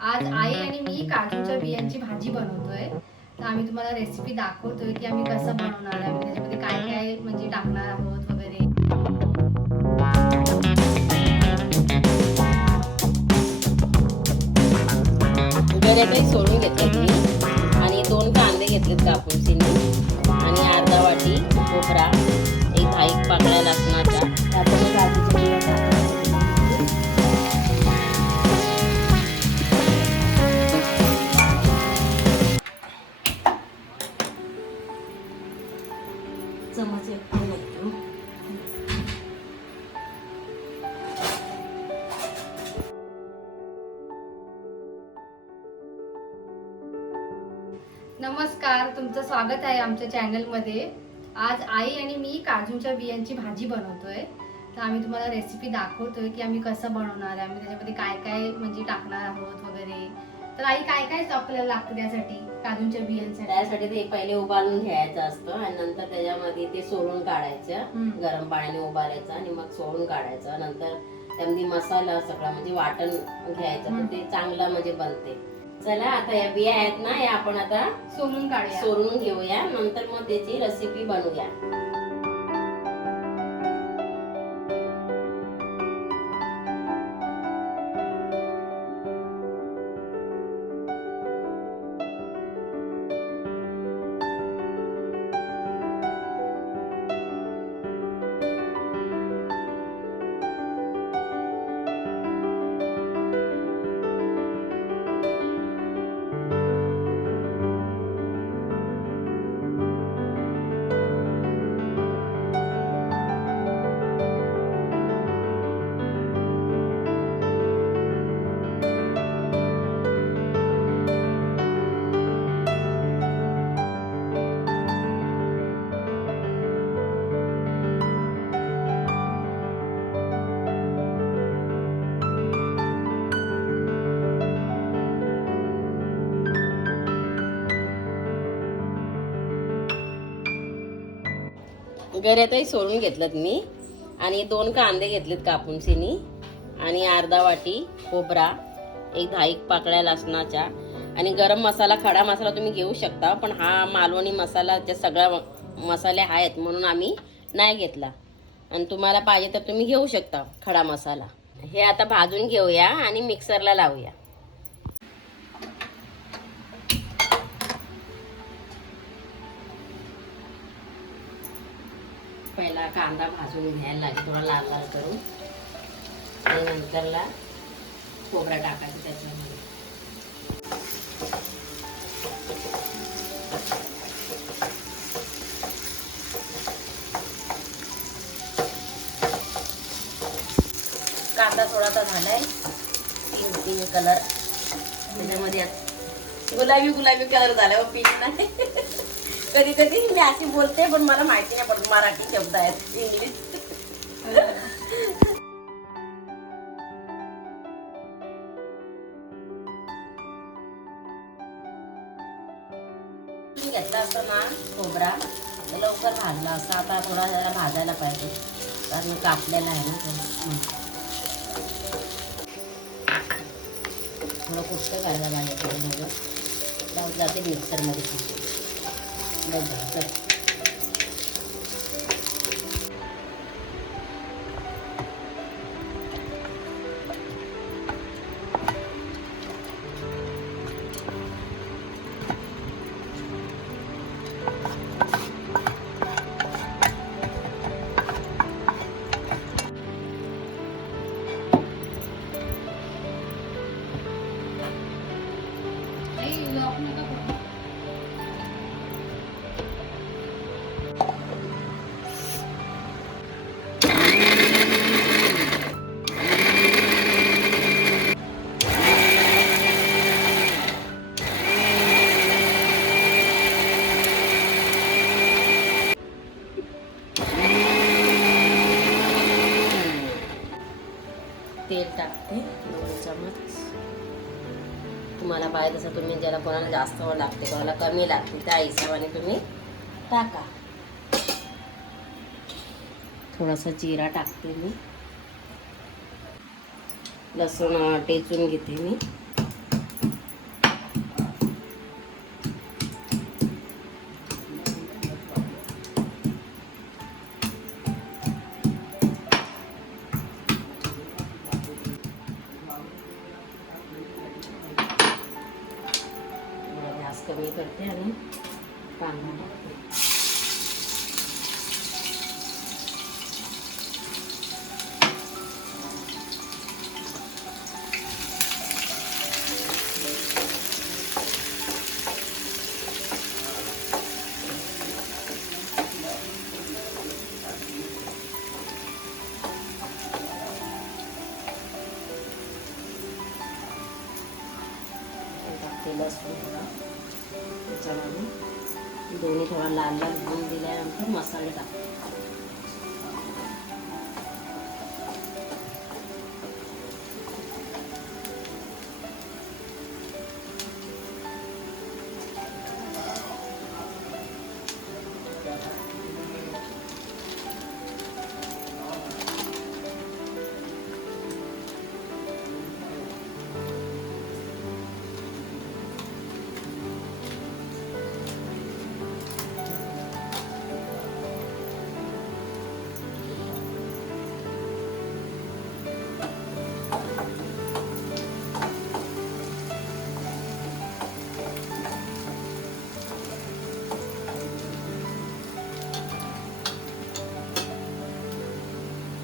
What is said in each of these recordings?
आज आई आणि मी काजूच्या बियांची भाजी बनवतोय. तर आम्ही तुम्हाला रेसिपी दाखवतोय की आम्ही कसं बनवणार आहे, त्याच्यामध्ये काय काय म्हणजे टाकणार आहोत वगैरे. गऱ्यातही सोडून घेतलेत मी आणि 2 कांदे घेतलेत कापून सिनी आणि अर्धा वाटी खोबरा, एक 10 पाकळ्या लसणाच्या, त्याच्यामध्ये काजूच्या बिया टाकायच्या. चमच एक तेल घालतो. नमस्कार, तुमचं स्वागत आहे आमच्या चॅनलमध्ये. आज आई आणि मी काजूच्या बियांची भाजी बनवतोय. तर आम्ही तुम्हाला रेसिपी दाखवतोय की आम्ही कसं बनवणार आहे, आम्ही त्याच्यामध्ये काय काय म्हणजे टाकणार आहोत वगैरे. तर आई काय काय आपल्याला लागतं त्यासाठी, काजूच्या बियांसाठी? त्यासाठी ते पहिले उबालून घ्यायचं असतं आणि नंतर त्याच्यामध्ये ते सोलून काढायचं. गरम पाण्याने उबालायचं आणि मग सोलून काढायचं. नंतर त्यामध्ये मसाला सगळा म्हणजे वाटण घ्यायचं, तर ते चांगलं म्हणजे बनते. चला आता या बिया आहेत ना, या आपण आता सोलून घेऊया. नंतर मग त्याची रेसिपी बनवूया. गऱ्यातही सोलून घेतलं मी आणि 2 कांदे घेतलेत कापून सिनी आणि अर्धा वाटी खोबरा, एक 10 पाकळ्या लसणाच्या आणि गरम मसाला, खडा मसाला तुम्ही घेऊ शकता, पण हा मालवणी मसाला जे सगळा मसाले आहेत म्हणून आम्ही नाही घेतला. आणि तुम्हाला पाहिजे तर तुम्ही घेऊ शकता खडा मसाला. हे आता भाजून घेऊया आणि मिक्सरला लावूया. पहिला कांदा भाजून घ्यायला लागेल, थोडा लाल लाल करून. आणि नंतरला खोबरा टाकायचं त्याच्यामध्ये. कांदा थोडासा झालाय, पिंक कलर त्याच्यामध्ये, गुलाबी गुलाबी कलर झालाय. पिंक नाही कधी कधी मी अशी बोलते, पण मला माहिती नाही पडत मराठी शब्द आहेत, इंग्लिश. घेतला असतं ना खोबरा, तर लवकर भाजला असता. आता थोडा जरा भाजायला पाहिजे, कारण कापलेला आहे ना. थोडं कुठं काढायला लागेल, जाते मिक्सरमध्ये. तेल टाकते 2 चमच. तुम्हाला पाहिजे तसं तुम्ही, ज्याला कोणाला जास्त लागते कोणाला कमी लागते त्या हिशोबाने तुम्ही टाका. थोडासा जिरा टाकते मी. लसूण टेचून घेते मी. कमी करते आणि कांदा टाकते. लसूण थोडा त्याच्यामध्ये दोन्ही थोडा लाल लाल होऊन दिल्यानंतर मसाले टाकते.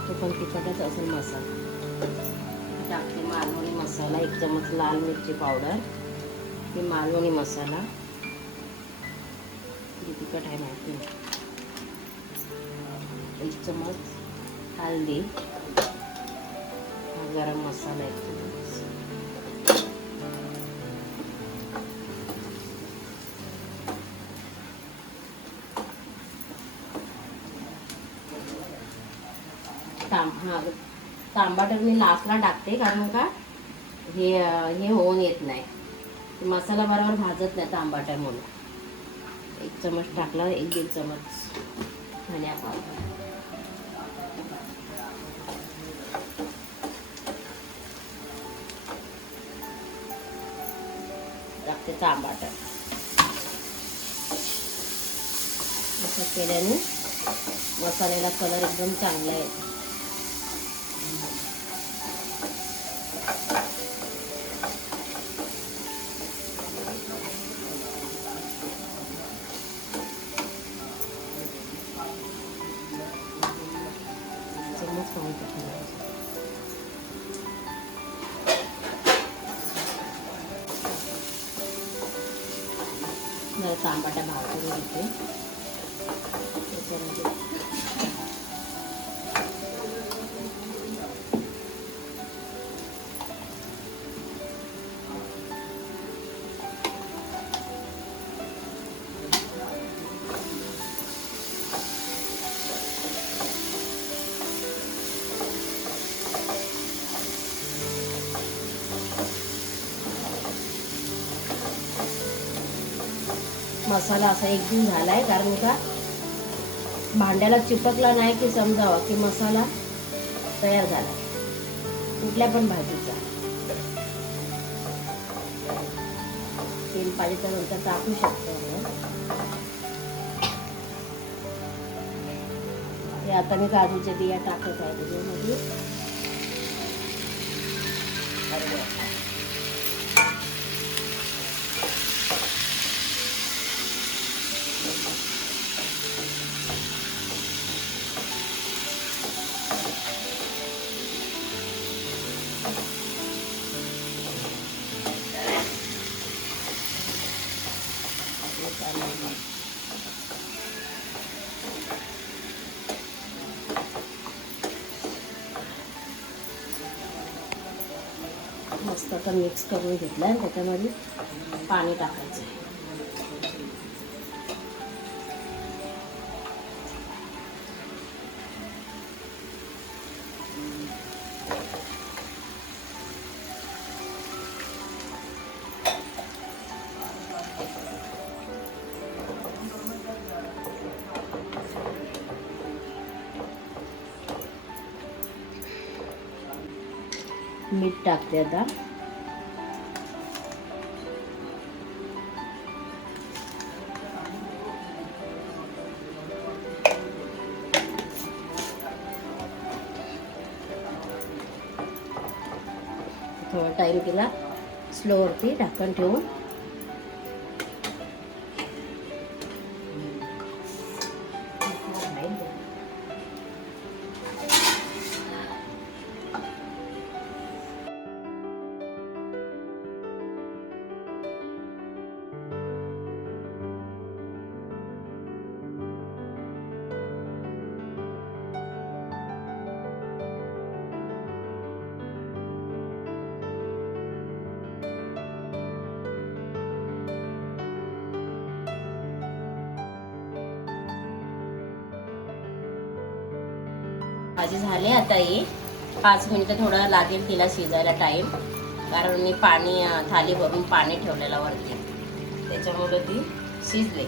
तो पण तिखटच असेल मसाला. टाकते मालवणी मसाला, 1 चमच लाल मिरची पावडर, हे मालवणी मसाला तिखट आहे माहिती नाही. 1 चमच हळदी, गरम मसाला 1 चमच, तांबाटर मी लास्टला टाकते कारण का हे होऊन येत नाही, मसाला बरोबर भाजत नाही तांबाटर म्हणून. 1 चमच टाकला, 1-1.5 चमच धनिया पावडर टाकते. तांबाटर असं केल्याने मसाल्याला कलर एकदम चांगला येतो. जरा तांबाटा भाजून घेते. मसाला असा एकदम झालाय कारण का भांड्याला चिपकला नाही की समजावं की मसाला तयार झाला कुठल्या पण भाजीचा. तेल पाहिजे तर नंतर टाकू शकतो हे. आता मी काजूच्या बिया टाकत आहे त्याच्यामध्ये. मस्त आता मिक्स करून घेतलं आहे. त्याच्यामध्ये पाणी टाकायचं आहे. मीठ टाकते आता. थोडा टाइम केला स्लोवरती ढक्कन ठेवून भाजी झाली आता ही 5 मिनिटं थोडं लागेल तिला शिजायला टाईम, कारण मी पाणी थाली भरून पाणी ठेवलेलं वरती, त्याच्यामुळे ती शिजले.